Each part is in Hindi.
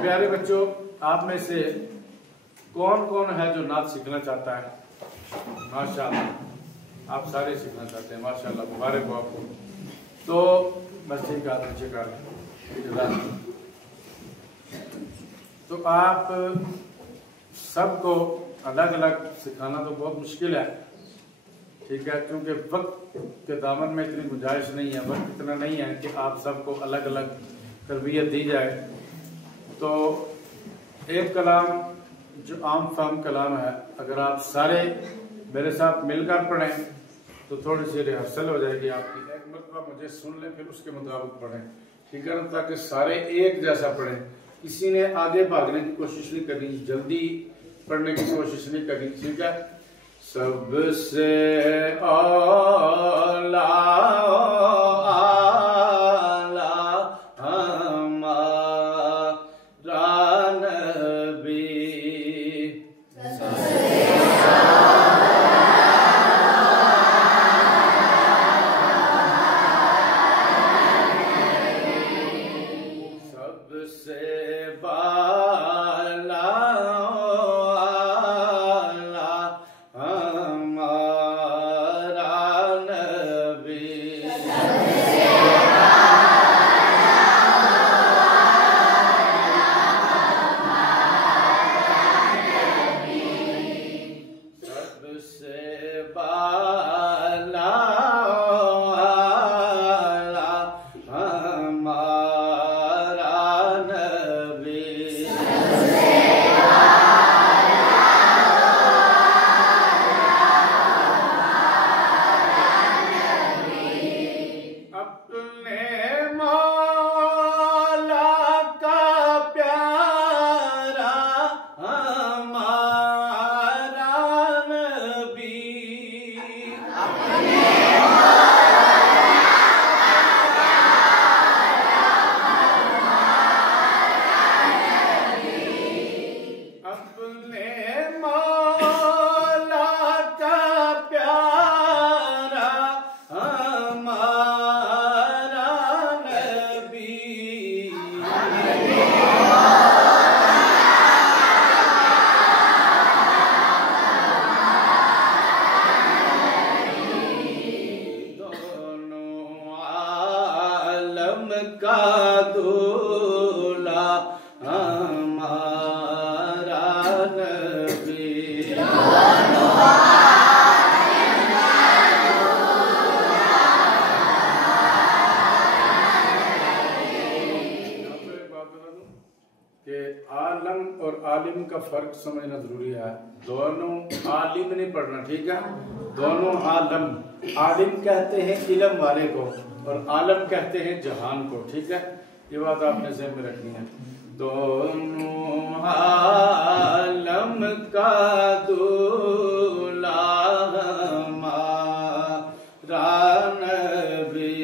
प्यारे बच्चों, आप में से कौन कौन है जो नात सीखना चाहता है? माशाल्लाह, आप सारे सीखना चाहते हैं। माशाल्लाह, मुबारक हो आपको। तो बस ठीक है, नीचे कर। तो आप सबको अलग अलग सिखाना तो बहुत मुश्किल है, ठीक है, क्योंकि वक्त के दामन में इतनी गुंजाइश नहीं है, वक्त इतना नहीं है कि आप सबको अलग अलग तरबियत दी जाए। तो एक कलाम जो आम फाम कलाम है, अगर आप सारे मेरे साथ मिलकर पढ़ें तो थोड़ी सी रिहर्सल हो जाएगी आपकी। एक मरतबा मुझे सुन लें, फिर उसके मुताबिक पढ़ें, ठीक है ना, ताकि सारे एक जैसा पढ़ें। किसी ने आगे भागने की कोशिश नहीं करनी, जल्दी पढ़ने की कोशिश नहीं करनी, ठीक है। सबसे आला आलिम का फर्क समझना जरूरी है। दोनों आलिम नहीं पढ़ना, ठीक है, दोनों आलम। आलिम कहते हैं इल्म वाले को और आलम कहते हैं जहान को, ठीक है, ये बात आपने ज़हन में रखनी है। दोनों आलम का दूल्हा हमारा नबी,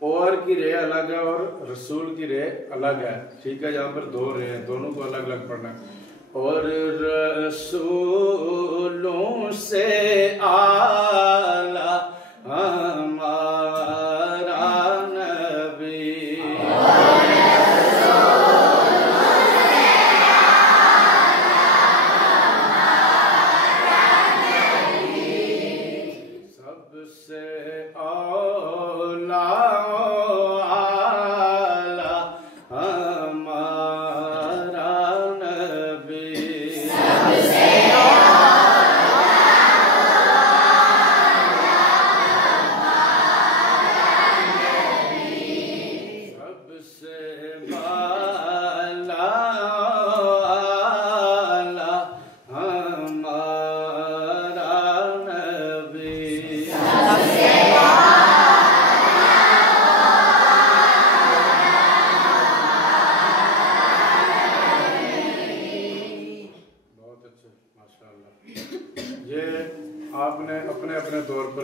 और की रे अलग है और रसूल की रे अलग है, ठीक है, यहाँ पर दो रे हैं, दोनों को अलग अलग पढ़ना है। और रसूलों से आला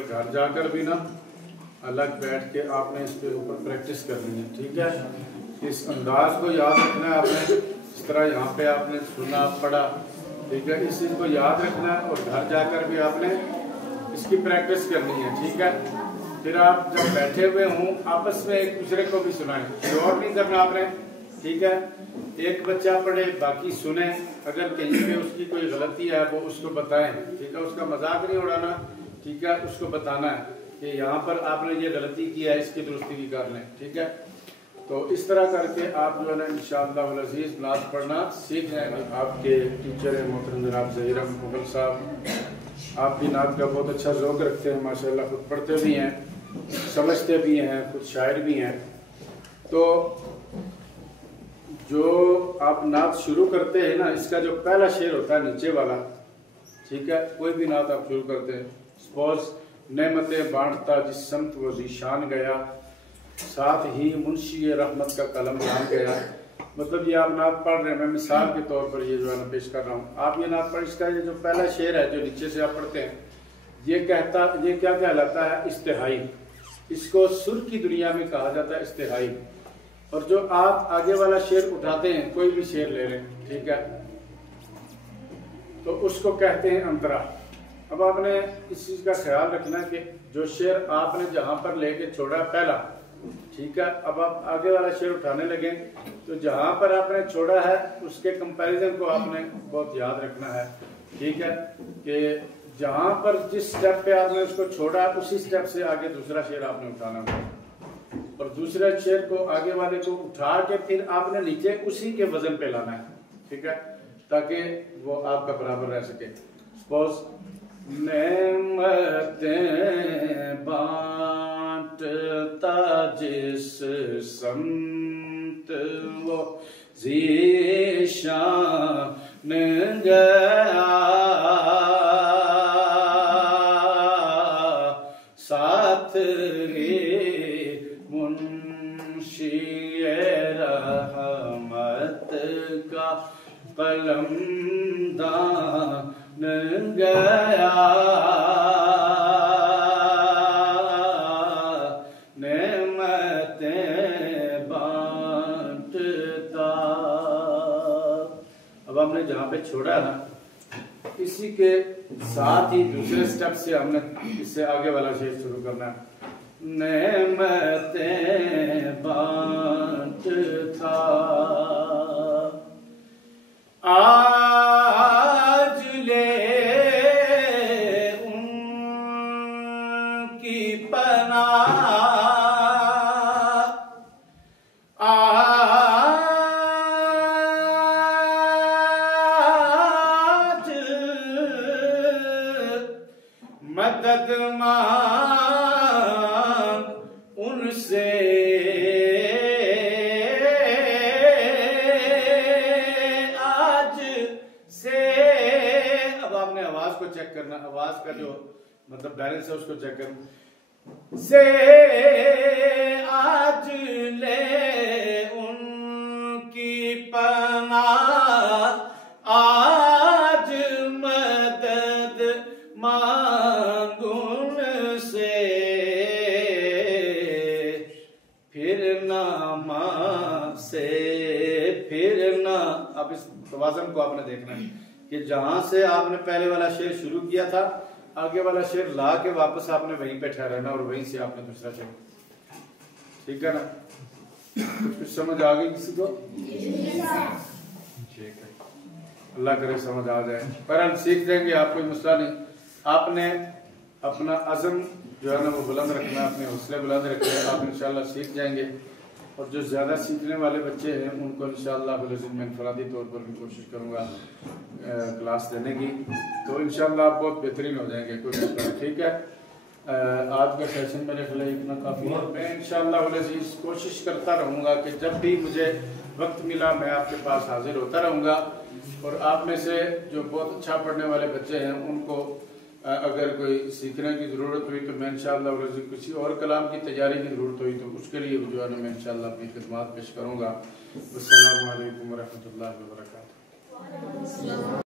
और घर जाकर भी ना अलग बैठ के आपने इसके ऊपर प्रैक्टिस करनी है, ठीक है। इस अंदाज को याद रखना है आपने, इस तरह यहाँ पे आपने सुना पढ़ा, ठीक है। इस चीज़ को याद रखना है और घर जाकर भी आपने इसकी प्रैक्टिस करनी है, ठीक है। फिर आप जब बैठे हुए हों आपस में एक दूसरे को भी सुनाएं, शोर नहीं करना आपने, ठीक है। एक बच्चा पढ़े बाकी सुने, अगर कहीं पे उसकी कोई गलती है वो उसको बताएं, ठीक है। उसका मजाक नहीं उड़ाना, ठीक है। उसको बताना है कि यहाँ पर आपने ये गलती की है, इसकी दुरुस्ती भी कर लें, ठीक है। तो इस तरह करके आप जो है ना इंशाअल्लाह वल अज़ीज़ नात पढ़ना सीख जाएंगे। आपके टीचर हैं मोहतरम जनाब ज़हीर अहमद मुगल साहब, आप भी नात का बहुत अच्छा ज़ौक़ रखते हैं माशाअल्लाह, खुद पढ़ते भी हैं, समझते भी हैं, खुद शायर भी हैं। तो जो आप नात शुरू करते हैं ना, इसका जो पहला शेर होता है नीचे वाला, ठीक है। कोई भी नात आप शुरू करते हैं, सपोज नेमतें बांटता जिस समत वो ज़ीशान गया, साथ ही मुंशी रहमत का कलम जान गया। मतलब ये आप नात पढ़ रहे हैं, मैं मिसाल के तौर पर ये जो है ना पेश कर रहा हूँ। आप ये नात पढ़, इसका ये जो पहला शेर है जो नीचे से आप पढ़ते हैं, ये क्या कहलाता है? इस्तिहाई। इसको सुर की दुनिया में कहा जाता है इस्तिहाई। और जो आप आगे वाला शेर उठाते हैं, कोई भी शेर ले लें, ठीक है, तो उसको कहते हैं अंतरा। अब आपने इस चीज का ख्याल रखना कि जो शेर आपने जहां पर लेके छोड़ा पहला, ठीक है, अब आप आगे वाला शेर उठाने लगे तो जहां पर आपने छोड़ा है उसके कंपैरिजन को आपने बहुत याद रखना है, ठीक है। कि जहां पर जिस स्टेप पे आपने उसको छोड़ा उसी स्टेप से आगे दूसरा शेर आपने उठाना होगा, और दूसरे शेर को आगे वाले को उठा के फिर आपने नीचे उसी के वजन पे लाना है, ठीक है, ताकि वो आपका बराबर रह सके। सपोज नेमतें बांटता जिस समत वो ज़ीशान गया, साथ ही मुंशी रहमत का कलम दान गया, नेमतें बांटता। अब हमने जहां पे छोड़ा ना, इसी के साथ ही दूसरे स्टेप से हमने इससे आगे वाला शेर शुरू करना है। नेमतें बांटता आज ले उनकी पनाह, आज मदद मांग उनसे, आवाज को चेक करना, आवाज का जो मतलब बैलेंस है उसको चेक करना। से आज ले उनकी पनाह, आज मदद मांगुन से, फिर ना मां से फिर ना। अब इस तवाज़ुन को आपने देखना है कि जहां से आपने पहले वाला शेर शुरू किया था, आगे वाला शेर ला के वापस आपने वहीं पे ठहराना और वहीं से आपने दूसरा शेर, ठीक है ना। कुछ समझ आ गई किसी को? ठीक है, अल्लाह करे समझ आ जाए, पर हम सीख जाएंगे, आप कोई मसला नहीं। आपने अपना अज़म जो है ना वो बुलंद रखना, अपने हौसले बुलंद रखना, आप इंशाल्लाह सीख जाएंगे। और जो ज़्यादा सीखने वाले बच्चे हैं उनको इंशाअल्लाह मैं इनफरादी तौर पर भी कोशिश करूँगा क्लास देने की, तो इंशाअल्लाह आप बहुत बेहतरीन हो जाएंगे, कोई मसला नहीं, ठीक है। आज का सेशन मेरे ख्याल इतना काफ़ी है। मैं इंशाअल्लाह कोशिश करता रहूँगा कि जब भी मुझे वक्त मिला मैं आपके पास हाजिर होता रहूँगा। और आप में से जो बहुत अच्छा पढ़ने वाले बच्चे हैं उनको अगर कोई सीखने की ज़रूरत हुई तो मैं इंशाअल्लाह किसी और कलाम की तैयारी की ज़रूरत हुई तो उसके लिए जो है ना मैं इंशाअल्लाह अपनी खिदमत पेश करूँगा। अस्सलामु अलैकुम व रहमतुल्लाहि व बरकातुहू।